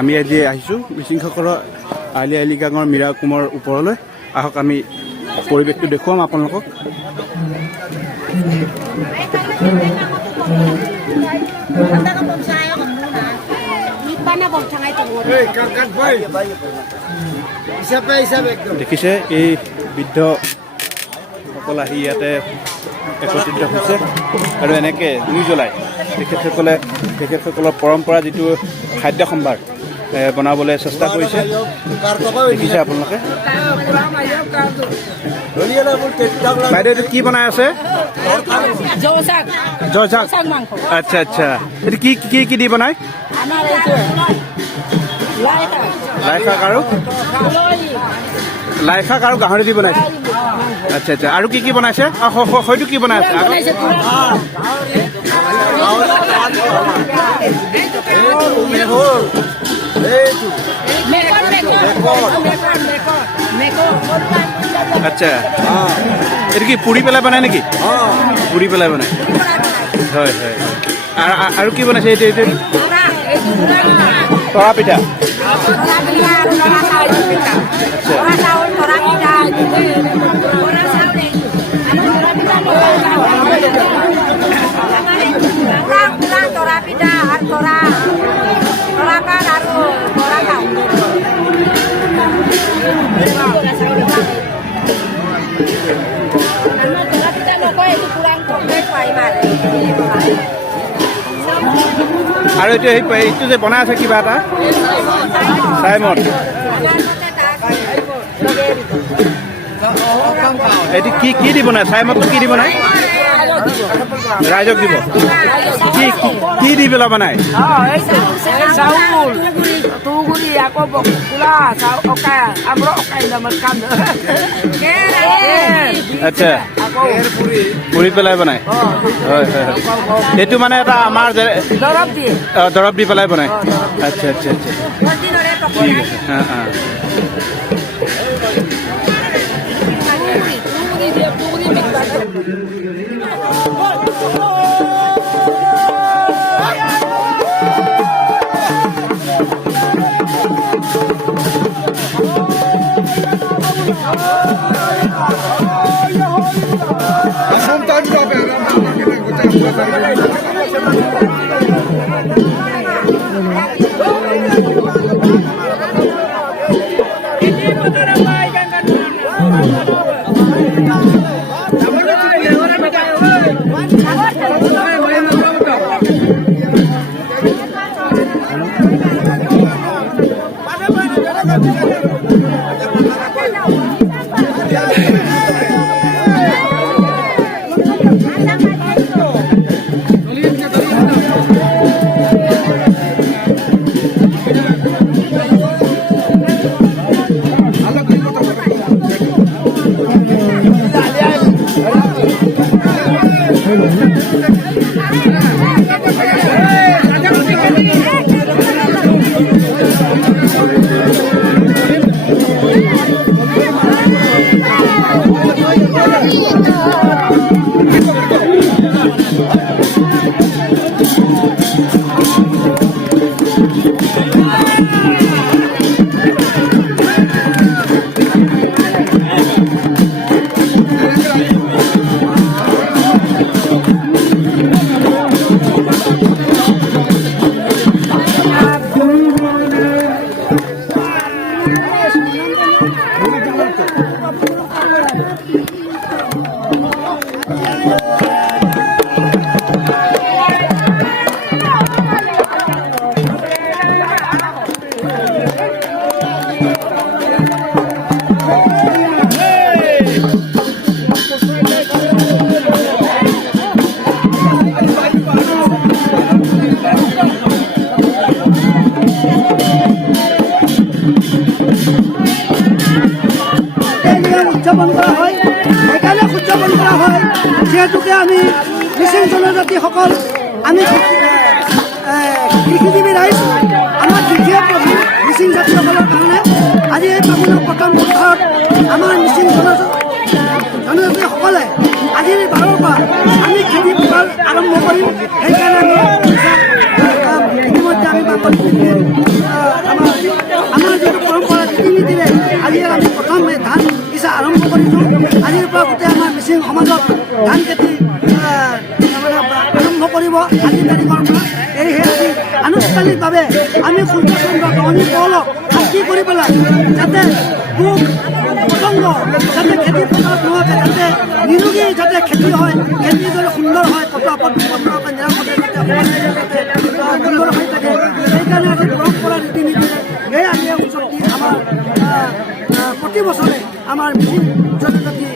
আমি আজি আহিছোঁ মিচিংসকলৰ আলি আই লৃগাঙৰ মীৰা কুমৰ ওপৰলৈ। আহক আমি পৰিৱেশটো দেখুৱাম আপোনালোকক। দেখিছে এই বৃদ্ধসকল আহি ইয়াতে একত্ৰিত হৈছে আৰু এনেকৈ জুই জ্বলাই তেখেতসকলৰ পৰম্পৰা যিটো খাদ্য সম্ভাৰ বনাবলৈ চেষ্টা কৰিছে। দেখিছে আপোনালোকে। বাইদেউ এইটো কি বনাই আছে? জয়শাক। আচ্ছা আচ্ছা, এইটো কি কি কি দি বনাই? লাই শাক আৰু গাহৰি দি বনাইছে। আচ্ছা আচ্ছা, আৰু কি কি বনাইছে? হয়তো কি বনাই আছে? আচ্ছা, এইটো কি পুৰি পেলাই বনাই নেকি? পুৰি পেলাই বনাই। হয় হয়। আৰু কি বনাইছে? এইটো তৰা পিঠা। আৰু এইটো যে বনাই আছে কিবা এটা চাইমদ, এইটো কি কি দি বনাই? চাইমদটো কি দি বনাই? ৰাইজক দিব। কি কি দি পেলাই বনাই? আচ্ছা, পুৰি পেলাই বনাই। হয় হয়, এইটো মানে এটা আমাৰ দৰৱ দি পেলাই বনাই। আচ্ছা আচ্ছা আচ্ছা, ঠিক আছে। উদযাপন কৰা হয়। সেইকাৰণে উদযাপন কৰা হয় যিহেতুকে আমি মিচিং জনজাতিসকল আমি কৃষিজীৱী ৰাইজ, আমাৰ কৃষিয়ে প্ৰধান মিচিং জাতিসকলৰ কাৰণে আজি এই ফাগুনৰ প্ৰথম সপ্তাহত আমাৰ মিচিং জনজাতিসকলে আজিৰ বাৰৰ পৰা আমি খেতি পথাৰ আৰম্ভ কৰিম। সেইকাৰণে আমি ইতিমধ্যে আমি আমাৰ যিটো পৰম্পৰা ৰীতি নীতিৰে আজি আমি প্ৰথম ধান সিঁচা আৰম্ভ কৰিছোঁ। আজিৰ পৰা গোটেই আমাৰ মিচিং সমাজত ধান খেতি আৰম্ভ কৰিব আজিৰ তাৰিখৰ পৰা। সেয়েহে আজি আনুষ্ঠানিকভাৱে আমি সূৰ্যচন্দ্ৰ দহনি পলক শাস্তি কৰি পেলাই যাতে পোক পতংগ যাতে খেতি পথাৰত নোহোৱাকৈ যাতে নিৰোগী যাতে খেতি হয়, খেতি যাতে সুন্দৰ হয়, নিৰাপদে যাতে সুন্দৰ হৈ থাকে। সেইকাৰণে আজি পৰম্পৰা ৰীতি নীতিৰে এই আজি উৎসৱটি আমাৰ প্ৰতি বছৰে আমাৰ মিচিং জনজাতি